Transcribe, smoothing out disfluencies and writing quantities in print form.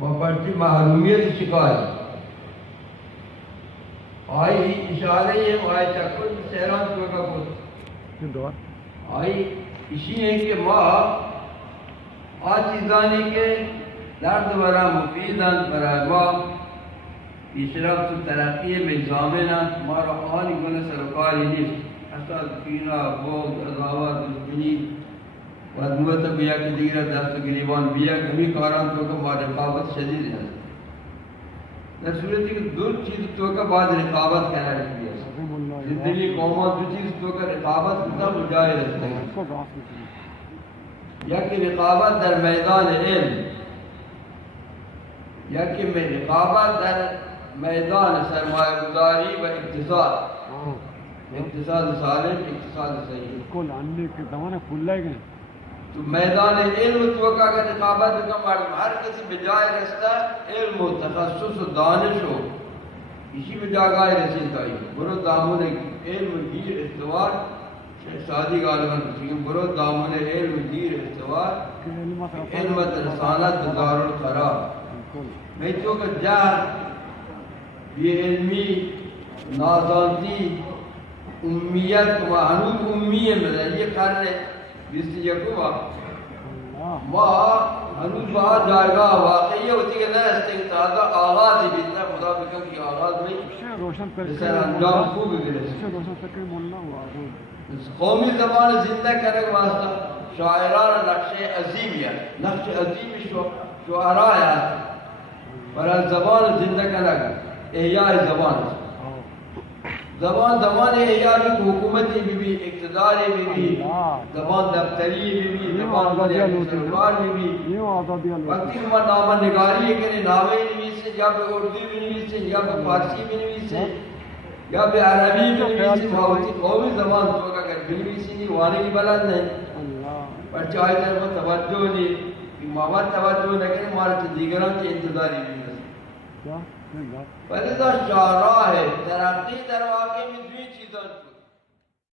مپرچی محرومیت شکاری آئی اشارے یہ آئی چکل سیران تو کا بود آئی اسی ہے کہ ماں چیزانی کے درد برا مفیدان برای ما پیشرفت و ترقی بنظامنا مارا آنی گونه سرکاری نیست حسد کینه بغض عداوت دشمنی و نوبت بیا که دیگر دست و گریبان بیا که ہمیں کاران تو کا ما رقابت شدید ہے در صورتی کہ دو چیز تو کا بعد رقابت کہنا رکھی ہے زندگی قومات دو چیز تو کا رقابت کتا مجائے رکھتے ہیں یا کہ رقابت در میدان علم یا کہ میں رقابت در میدان سرمایہ گزاری و اقتصاد صالح اقتصاد صحیح کل آنے کے زمانے کھل لائے گئے تو میدان علم تو کا رقابت کا مردم ہر کسی بجائے رستہ علم و تخصص و دانش ہو اسی بجائے رسید آئی برو دامن علم گیر استوار شادی غالباً کسی برو دامن علم گیر استوار علمت رسانت دار الخراب میں تو کہ جہر یہ علمی نازانتی امیت و حنوب امیہ میں یہ قرن بیس یکو ما حنوب بہت جائے گا واقعی ہوتی کہ نہ استقتادہ آغاز ہی بیتنا خدا بکم کی آغاز میں جسے انجام خوب گرے قومی زبان زندہ کرنے کے واسطہ شاعران نقش عظیم ہے نقش عظیم شعراء ہے برای زبان زندہ کرنے احیاء زبان زبان احیاء کی حکومتی بھی اقتداری بھی زبان دفتری بھی زبان سرکار بھی وقتی کہ میں نامہ نگاری ہے کہ نامے نویس سے یا بے اردو بھی نویس سے یا بے فارسی بھی نویس سے یا بے عربی بھی نویس سے ماوتی قومی زبان تو اگر بنویسی نہیں وانے کی بلند نہیں پر چاہے طرف توجہ نہیں محمد توجہ نہ کریں ہمارے دیگران کی انتظاری بھی نہیں فلذا شعراء ہے ترقی در واقع میں دوی چیزوں